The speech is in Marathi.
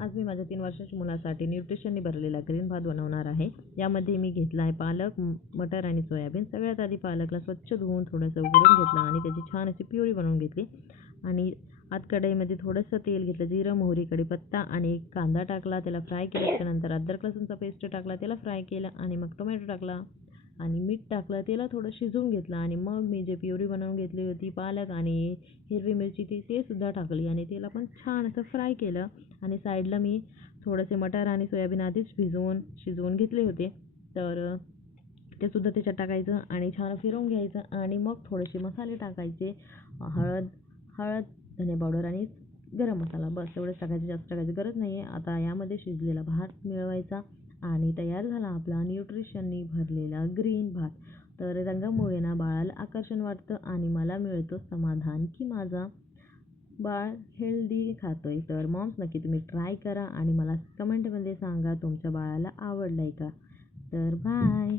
आज मी माझ्या 3 वर्षाच्या मुलासाठी न्यूट्रिशननी भरलेला ग्रीन भात बनवणार आहे. यामध्ये मी घेतला आहे पालक, मटर आणि सोयाबीन. सगळ्यात आधी पालकला स्वच्छ धुवून थोडंसं उकडून घेतलं आणि त्याची छान अशी प्युरी बनवून घेतली. आणि आत कढईमध्ये थोडंसं तेल घेतलं, जिरं, मोहरी, कढीपत्ता आणि कांदा टाकला, त्याला फ्राय केलं. त्यानंतर अद्रक लसूणचा पेस्ट टाकला, त्याला फ्राय केलं आणि मग टोमॅटो टाकला आणि मीठ टाकलं, त्याला थोडं शिजवून घेतलं आणि मग मी जे प्युरी बनवून घेतली होती पालक आणि हिरवी मिरची ते सुद्धा टाकली आणि त्याला पण छान असं फ्राय केलं. आणि साईडला मी थोडेसे मटार आणि सोयाबीन आधीच शिजवून घेतले होते, तर ते सुद्धा त्याच्यात टाकायचं आणि छान फिरवून घ्यायचं आणि मग थोडेसे मसाले टाकायचे. हळद हळद धने पावडर आणि गरम मसाला, बस एवढंच टाकायचं, जास्त टाकायची गरज नाही आहे. आता यामध्ये शिजलेला भात मिळवायचा आणि तयार झाला आपला न्यूट्रिशननी भरलेला ग्रीन भात. तर रंगामुळे ना बाळाला आकर्षण वाटतं आणि मला मिळतं समाधान की माझा बाळ हेल्दी खातोय. तर मॉम्स नक्की तुम्ही ट्राय करा आणि मला कमेंटमध्ये सांगा तुमच्या बाळाला आवडलं आहे का. तर बाय.